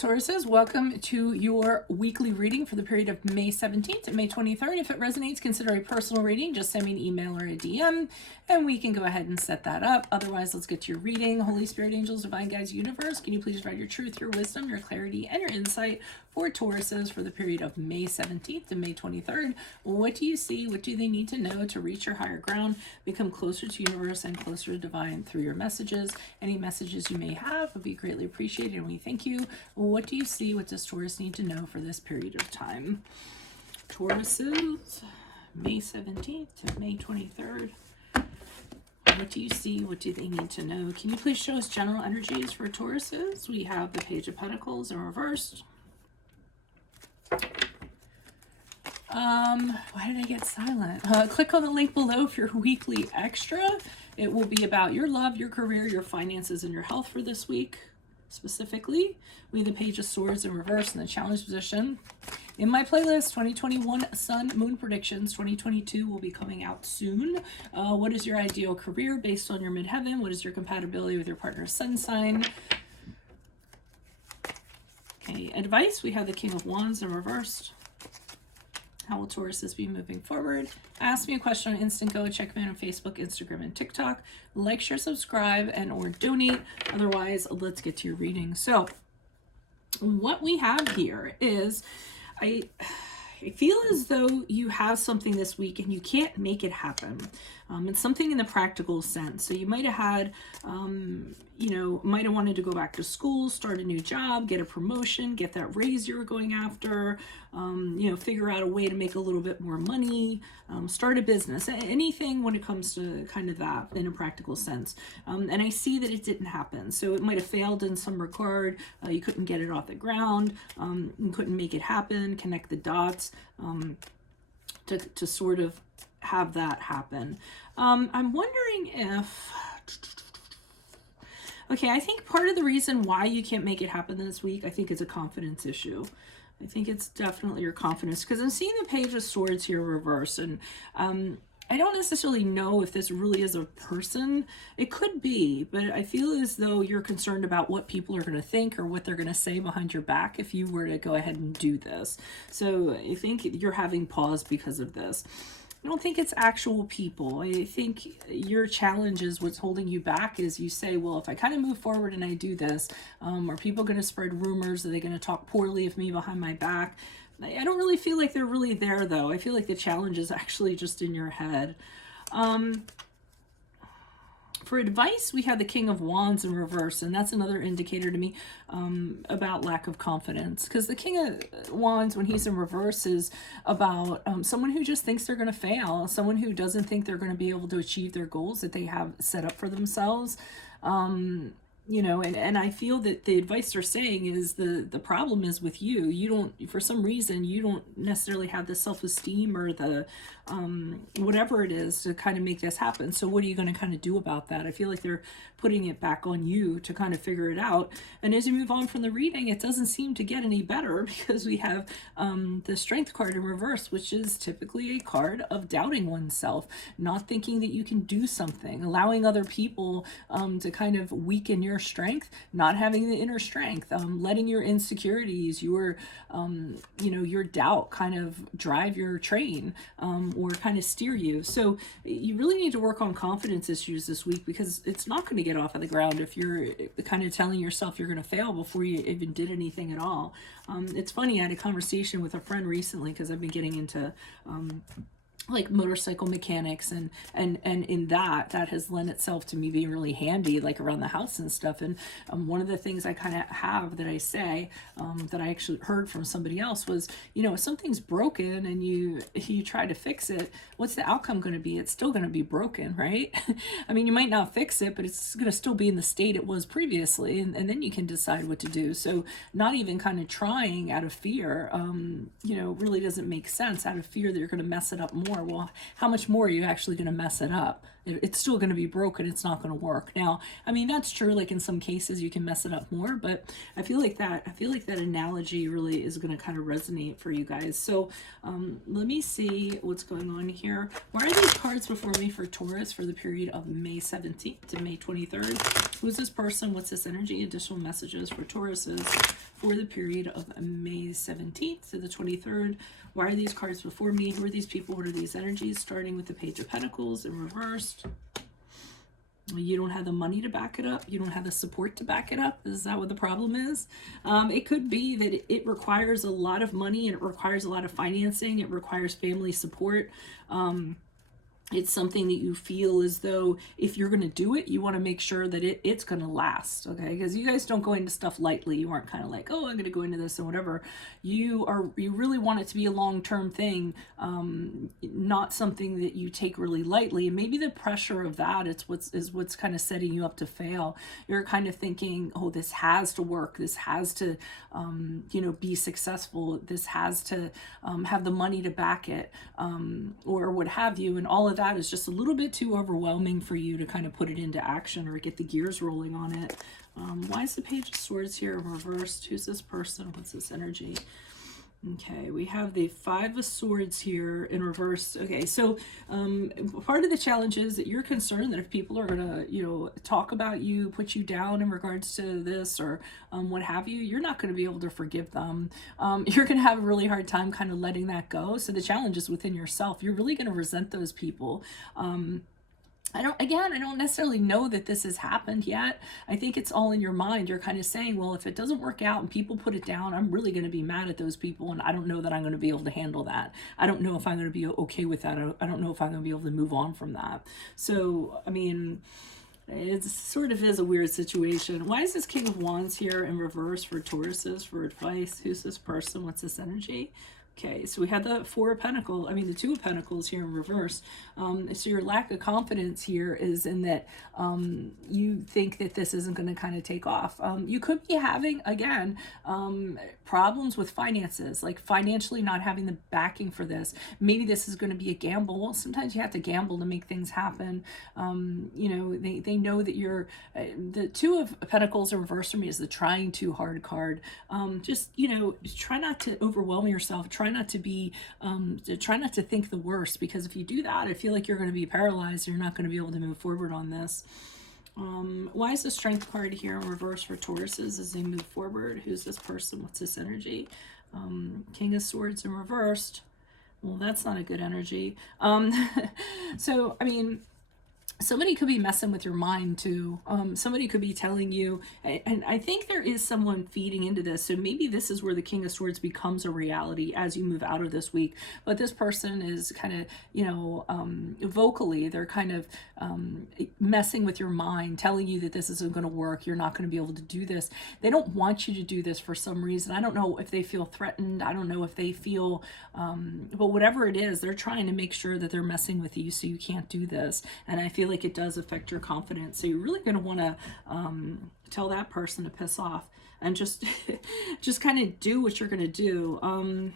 Tauruses, welcome to your weekly reading for the period of May 17th to May 23rd. If it resonates, consider a personal reading. Just send me an email or a DM and we can go ahead and set that up. Otherwise, let's get to your reading. Holy Spirit, angels, divine guides, universe, can you please provide your truth, your wisdom, your clarity, and your insight for Tauruses for the period of May 17th to May 23rd? What do you see? What do they need to know to reach your higher ground, become closer to universe and closer to divine through your messages? Any messages you may have would be greatly appreciated, and we thank you. What do you see? What does Taurus need to know for this period of time? Tauruses, May 17th to May 23rd. What do you see? What do they need to know? Can you please show us general energies for Tauruses? We have the Page of Pentacles in reversed. Why did I get silent? Click on the link below for your weekly extra. It will be about your love, your career, your finances, and your health for this week. Specifically, we have the Page of Swords in reverse in the challenge position. In my playlist, 2021 Sun Moon Predictions, 2022 will be coming out soon. What is your ideal career based on your midheaven? What is your compatibility with your partner's sun sign? Okay, advice, we have the King of Wands in reversed. How will Tauruses be moving forward? Ask me a question on Instant Go. Check me out on Facebook, Instagram, and TikTok. Like, share, subscribe, and or donate. Otherwise, let's get to your reading. So, what we have here is, I feel as though you have something this week and you can't make it happen. It's something in the practical sense. So you might have had, might have wanted to go back to school, start a new job, get a promotion, get that raise you were going after, figure out a way to make a little bit more money, start a business, anything when it comes to kind of that in a practical sense. And I see that it didn't happen. So it might have failed in some regard. You couldn't get it off the ground. You couldn't make it happen, connect the dots to sort of have that happen. I'm wondering if, okay, I think part of the reason why you can't make it happen this week, I think it's a confidence issue. I think it's definitely your confidence, because I'm seeing the Page of Swords here reverse, and I don't necessarily know if this really is a person. It could be, but I feel as though you're concerned about what people are going to think or what they're going to say behind your back if you were to go ahead and do this. So I think you're having pause because of this. I don't think it's actual people. I think your challenge is what's holding you back is you say, well, if I kind of move forward and I do this, are people going to spread rumors? Are they going to talk poorly of me behind my back? I don't really feel like they're really there, though. I feel like the challenge is actually just in your head. For advice, we have the King of Wands in reverse, and that's another indicator to me about lack of confidence. Because the King of Wands, when he's in reverse, is about someone who just thinks they're going to fail, someone who doesn't think they're going to be able to achieve their goals that they have set up for themselves. And I feel that the advice they're saying is the problem is with you. You don't, for some reason, you don't necessarily have the self-esteem or the whatever it is to kind of make this happen. So what are you going to kind of do about that? I feel like they're putting it back on you to kind of figure it out. And as you move on from the reading, it doesn't seem to get any better, because we have the Strength card in reverse, which is typically a card of doubting oneself, not thinking that you can do something, allowing other people to kind of weaken your strength, not having the inner strength, letting your insecurities, your doubt kind of drive your train, or kind of steer you. So you really need to work on confidence issues this week, because it's not going to get off of the ground if you're kind of telling yourself you're going to fail before you even did anything at all. It's funny, I had a conversation with a friend recently, because I've been getting into like motorcycle mechanics, and in that has lent itself to me being really handy, like around the house and stuff. And one of the things I kind of have that I say, that I actually heard from somebody else was, if something's broken and you try to fix it, what's the outcome going to be? It's still going to be broken, right? I mean, you might not fix it, but it's going to still be in the state it was previously, and then you can decide what to do. So not even kind of trying out of fear, really doesn't make sense, out of fear that you're going to mess it up more. Well, how much more are you actually going to mess it up? It's still going to be broken. It's not going to work. Now, I mean, that's true. Like in some cases you can mess it up more, but I feel like that analogy really is going to kind of resonate for you guys. So let me see what's going on here. Why are these cards before me for Taurus for the period of May 17th to May 23rd? Who's this person? What's this energy? Additional messages for Tauruses for the period of May 17th to the 23rd. Why are these cards before me? Who are these people? What are these energies? Starting with the Page of Pentacles in reversed. You don't have the money to back it up. You don't have the support to back it up. Is that what the problem is? It could be that it requires a lot of money and it requires a lot of financing. It requires family support. It's something that you feel as though if you're going to do it, you want to make sure that it's going to last, okay? Because you guys don't go into stuff lightly. You aren't kind of like, oh, I'm going to go into this and whatever. You really want it to be a long-term thing, not something that you take really lightly. And maybe the pressure of that is what's kind of setting you up to fail. You're kind of thinking, oh, this has to work. This has to, be successful. This has to have the money to back it, or what have you. And all of that is just a little bit too overwhelming for you to kind of put it into action or get the gears rolling on it. Why is the Page of Swords here reversed? Who's this person? What's this energy? Okay, we have the Five of Swords here in reverse. Okay, so part of the challenge is that you're concerned that if people are going to, talk about you, put you down in regards to this or what have you, you're not going to be able to forgive them. You're going to have a really hard time kind of letting that go. So the challenge is within yourself. You're really going to resent those people. I don't necessarily know that this has happened yet. I think it's all in your mind. You're kind of saying, well, if it doesn't work out and people put it down, I'm really going to be mad at those people. And I don't know that I'm going to be able to handle that. I don't know if I'm going to be okay with that. I don't know if I'm going to be able to move on from that. So, I mean, it sort of is a weird situation. Why is this King of Wands here in reverse for Tauruses for advice? Who's this person? What's this energy? Okay, so we had the the Two of Pentacles here in reverse. So your lack of confidence here is in that you think that this isn't going to kind of take off. You could be having, again, problems with finances, like financially not having the backing for this. Maybe this is going to be a gamble. Well, sometimes you have to gamble to make things happen. They know that you're, the Two of Pentacles in reverse for me is the trying too hard card. Try not to overwhelm yourself. Try not to think the worst, because if you do that, I feel like you're going to be paralyzed. You're not going to be able to move forward on this. Why is the Strength card here in reverse for Tauruses as they move forward? Who's this person? What's this energy? King of Swords in reversed. Well, that's not a good energy. So, I mean, somebody could be messing with your mind too. Somebody could be telling you, and I think there is someone feeding into this. So maybe this is where the King of Swords becomes a reality as you move out of this week. But this person is kind of, vocally, they're kind of messing with your mind, telling you that this isn't going to work. You're not going to be able to do this. They don't want you to do this for some reason. I don't know if they feel threatened. I don't know if they feel, but whatever it is, they're trying to make sure that they're messing with you so you can't do this. And I feel like it does affect your confidence. So you're really going to want to tell that person to piss off and just kind of do what you're going to do.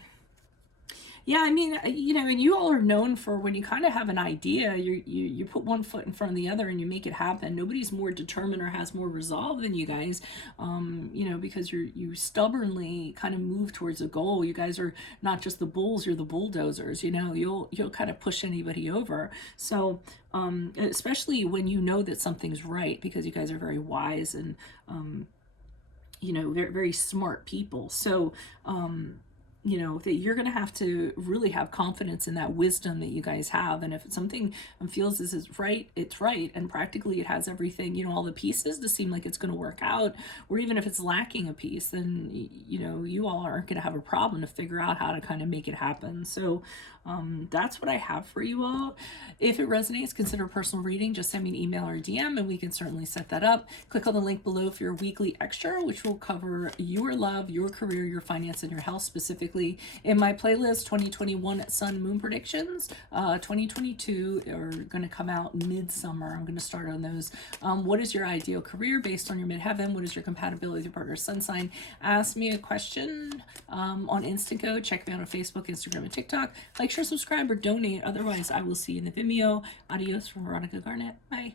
Yeah, I mean, and you all are known for when you kind of have an idea, you put one foot in front of the other and you make it happen. Nobody's more determined or has more resolve than you guys, because you stubbornly kind of move towards a goal. You guys are not just the bulls, you're the bulldozers. You'll kind of push anybody over. So especially when you know that something's right, because you guys are very wise and very, very smart people. So that you're going to have to really have confidence in that wisdom that you guys have. And if something feels this is right, it's right. And practically it has everything, all the pieces to seem like it's going to work out. Or even if it's lacking a piece, then, you all aren't going to have a problem to figure out how to kind of make it happen. So that's what I have for you all. If it resonates, consider a personal reading. Just send me an email or DM and we can certainly set that up. Click on the link below for your weekly extra, which will cover your love, your career, your finance, and your health specifically specifically in my playlist 2021 Sun Moon predictions. 2022 are going to come out midsummer. I'm going to start on those. What is your ideal career based on your midheaven? What is your compatibility with your partner's sun sign? Ask me a question on Instago. Check me out on Facebook, Instagram, and TikTok. Like, share, subscribe, or donate. Otherwise, I will see you in the Vimeo. Adios from Veronica Garnett. Bye.